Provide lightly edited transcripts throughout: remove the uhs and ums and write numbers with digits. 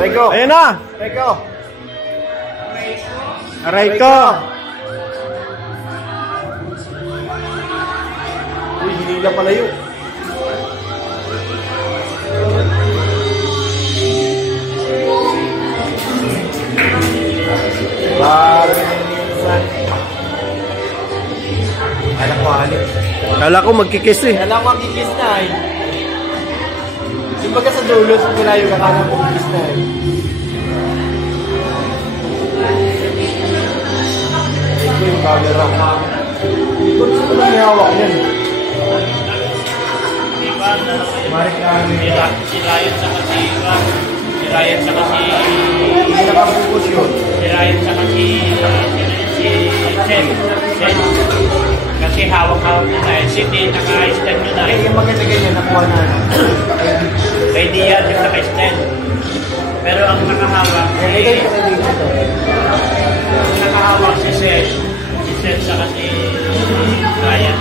Reiko. Ayan na. Reiko. Reiko. Uy, hindi lang palayo. Alam ko, alit. Kala ko magkikis eh. Kala ko magkikis na eh. Yung baga sa dulo, sa malayo ka kala ko magkikis na eh. Ito yung camera. Ito ko lang ihawak yan. Marik na Si Ryan sa kasi si Ryan sa kasi hindi nakapupos yun. si Ryan sa kasi Chen kasi hawak-hawak na tayo si Tin naka-stand nyo na Yung maganda ganyan, nakuha na. ready yan yung naka-stand pero ang nakahawak ang nakahawak si Seth sa kasi Ryan.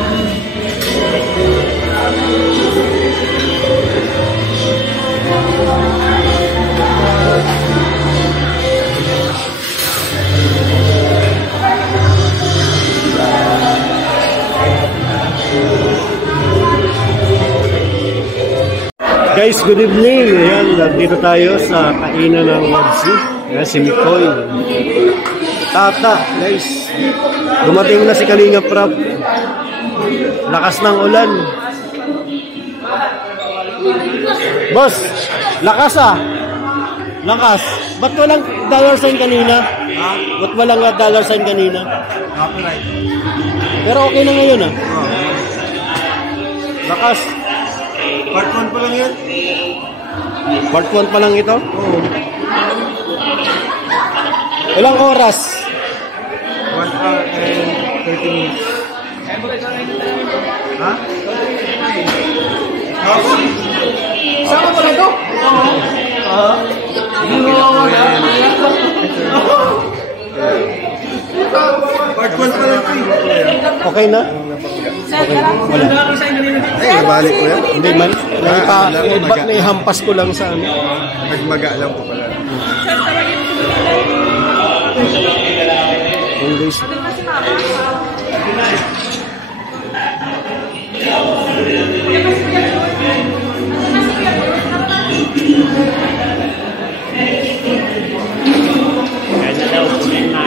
Guys, good evening. Ayan, dito tayo sa kainan ng Wadsi. Ayan, si Mikoy. Tata, guys. Dumating na si Kalinga Prab. Lakas ng ulan. Boss, lakas ah. Lakas. Ba't walang dollar sign kanina? Ha? Ba't walang dollar sign kanina? Copyright. Pero okay na ngayon ah. Lakas. Part 1 pa lang yan? Part 1 pa lang ito? Oo. Ilang oras? 1 hour and 30 minutes. Ha? Sama pa lang ito? Oo. Part 1 pa lang ito. Okay na? Okay. Wala. Ay, nabalik ko yan. Hindi man. Naihampas ko lang sa ano. Nagmaga lang po pala. English. Kaya daw kunin na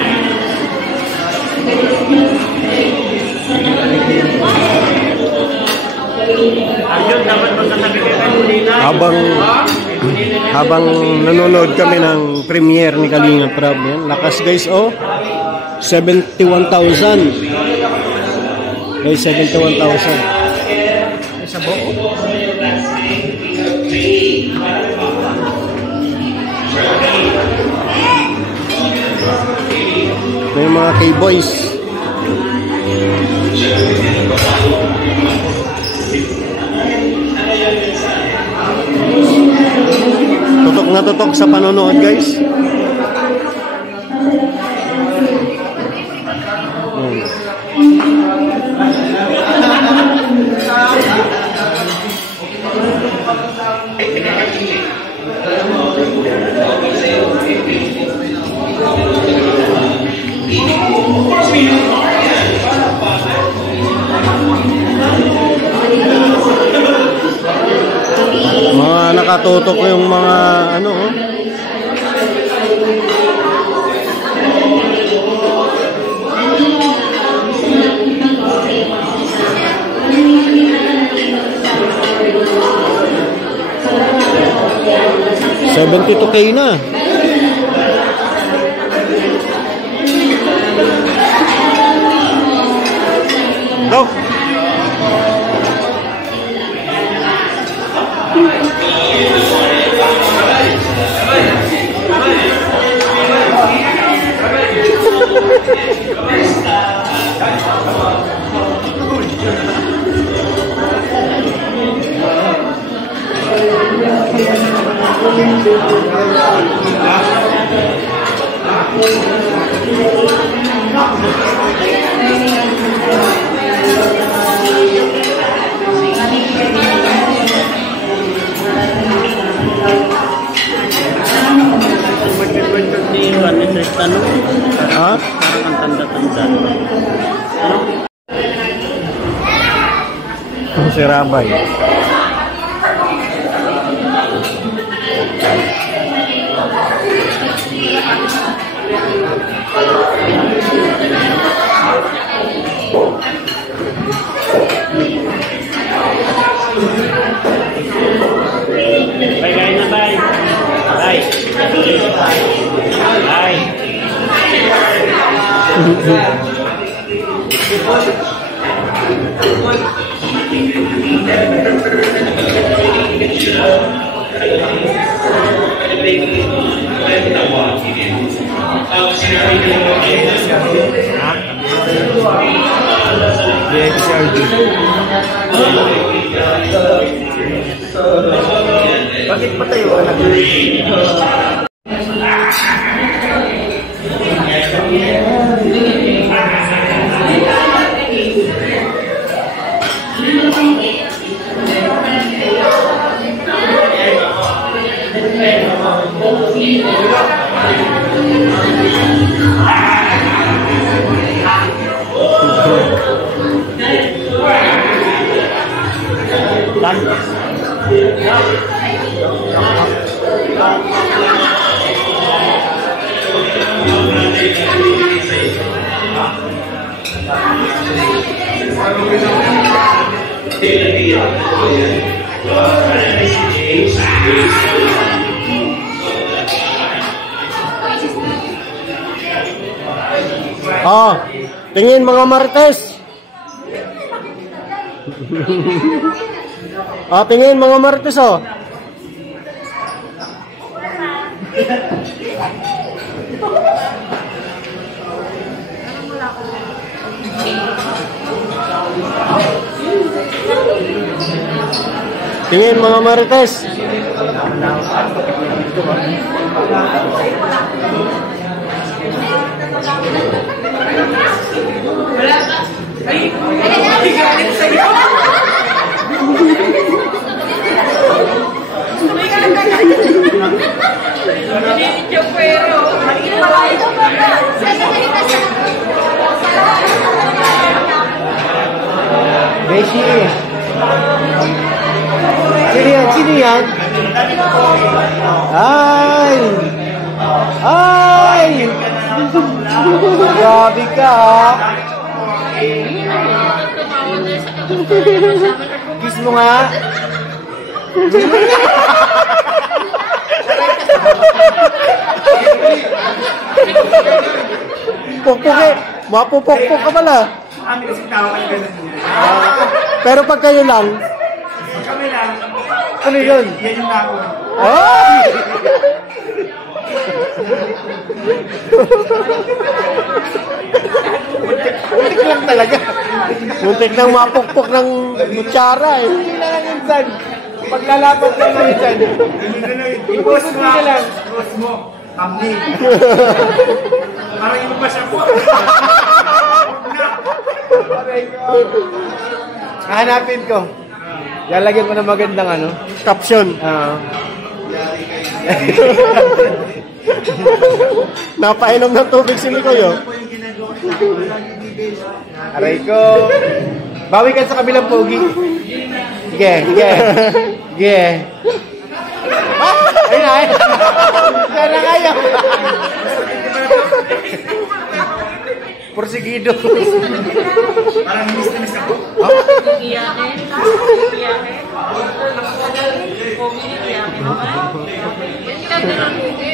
habang nanonood kami ng premiere ni Kalinga Prab, yan. Lakas guys, oh. 71,000. Guys, 71,000. Sa buo? May mga K-boys. Tutok na tutok sa panonood, guys. Mga nakatutok yung mga ano, oh. $72K na. Go. Street ano? Ha? Parang ang tanda-tanda. Si Rabay. Bay, kain na bay. Bay. Bay. Bakit patayo ka na? Oh, tingin mga Marites. Ah, tingin mga Marites oh. Tingin mga Marites. Beshi. Sino yan? Sino yan? Ay! Ay! Grabe ka! Kiss mo nga! Pukpuki! Mapupukpuk ka pala! Kami kasi tao kayo ganun. Pero pag kayo lang, Kami lang. ano yun? Yan yung nako. Ay! Muntik lang talaga. Muntik nang mapukpok ng kutsara eh. Hindi na lang yung san. Paglalapot lang mo yung san. I-post mo lang. I-post mo. Thumbnail. Parang yung pa siya po. Hanapin ko. Lalagyan ko ng magandang ano. Caption. Napainom ng tubig si Mikoy oh. Aray ko. Bawi ka sa kabilang pogi. Sige, sige. Sige. Ayun na, ayun. Kaya na kaya. Porsigido. Parang miss na miss ako.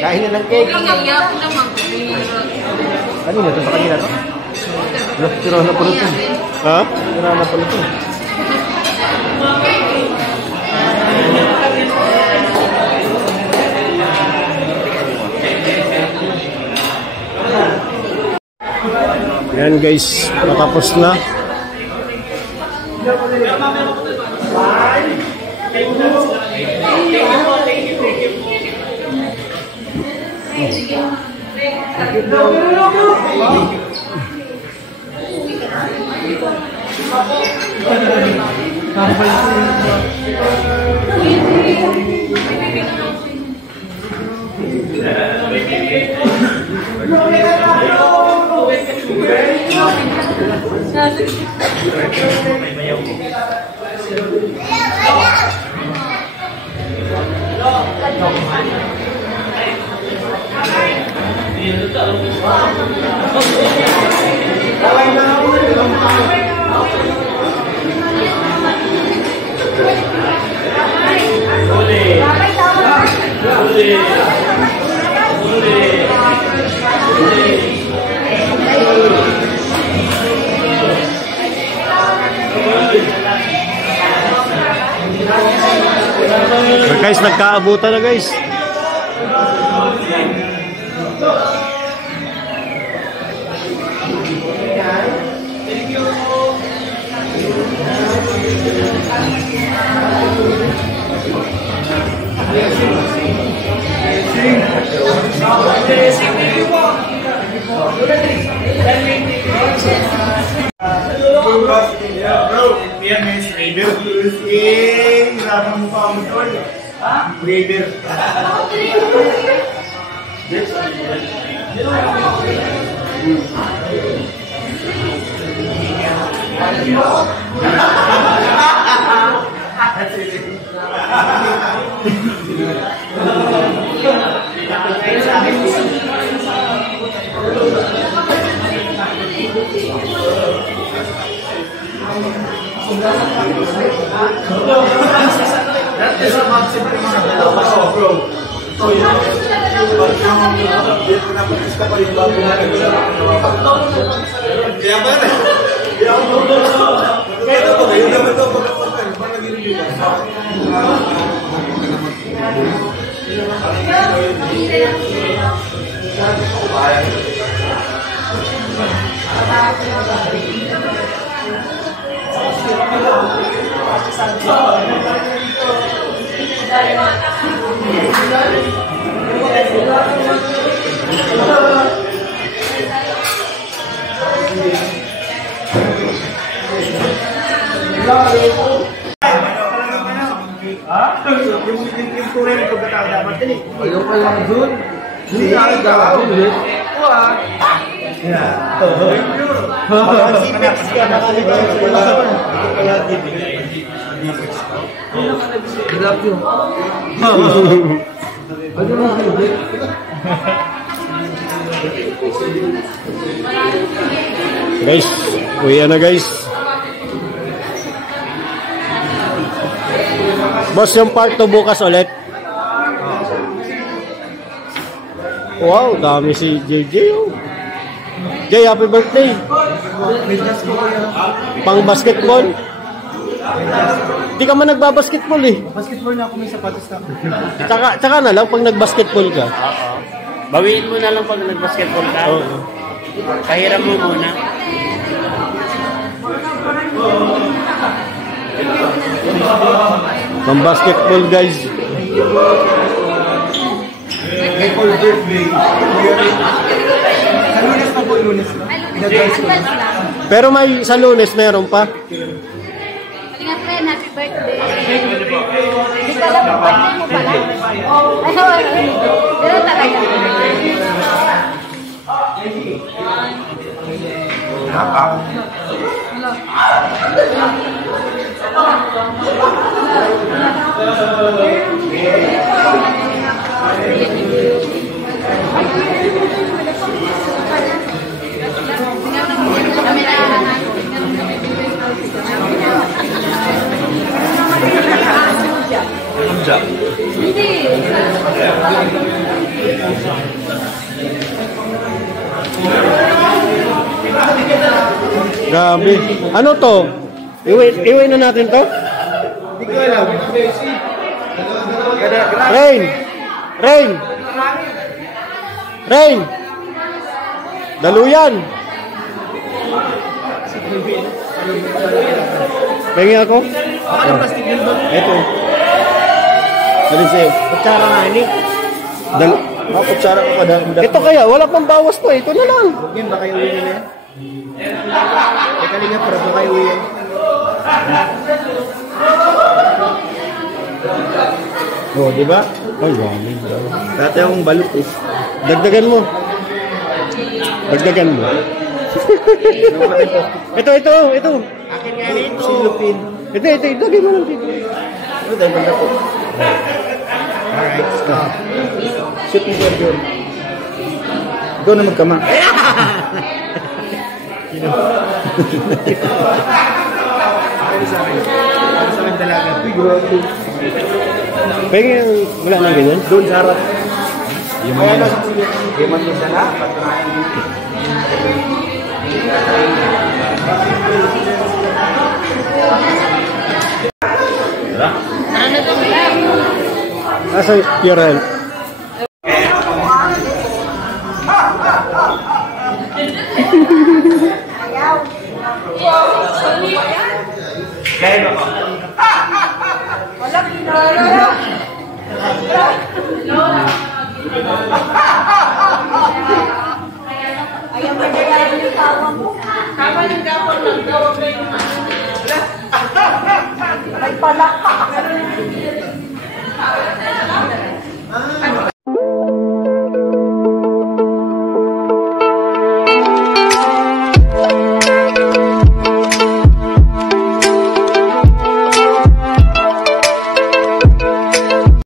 Kain na ng cake. Kanina to? Sa kanina to? Tira na pala to. Ha? Tira na pala to. Yan guys, matapos na. Tambay Guys, nagkaabutan na guys. Yan may Raider. Grabe mo pa mo tol. Raider. That is a concept ng mga dalawa sa bro. So yun. Pag yung pinapatis ka pa yung bago na kaya ba na? Kaya ito ba? Yung naman ito pagkapuntan. Parang naging Ayaw ka lang dun. Hindi ka gagawin. Wah. Guys, uwi na guys. Boss, yung part 2 bukas ulit. Wow, dami si JJ. Oh. Jay, happy birthday. Pang basketball. Hindi ka man nagbabasketball eh. Basketball na ako, may sapatos na ako. Tsaka na lang pag nagbasketball ka. Oo. Bawiin mo na lang pag nag-basketball ka. Oo. Pahiram mo muna. Pang basketball guys. May full birthday. Sa lunes pa po, lunes na. Pero may sa Lunes meron pa. Ingat friend, happy birthday. Hindi ka lang ang birthday mo pala. Pero talaga. Kami na hindi. Grabe. Ano to? Iwi na natin to? Hindi ko alam. Rain! Rain! Rain! Daluyan! Pengi ako? Ano plastic yun doon? Ito. Ano siya? Kutsara nga ini. Kutsara ko pa dahil. Ito kaya, wala pang bawas to. Ito na lang. Yun, baka iuwi na yan. Teka liga, pero baka iuwi yan. Oh, di ba? Ay, wow. Dati akong balot eh. Dagdagan mo. Dagdagan mo. ito. Akin nga rito. Silupin. Ito, dagdagan mo lang dito. Ito, dahil banda po. Alright, stop. Shoot mo ba yun? Ikaw na magkama. Para sa akin dalaga. Pwede wala nang ganyan? Doon sa harap. Kaya na, yaman mo siya na. Patrahin mo. Asa Yorel?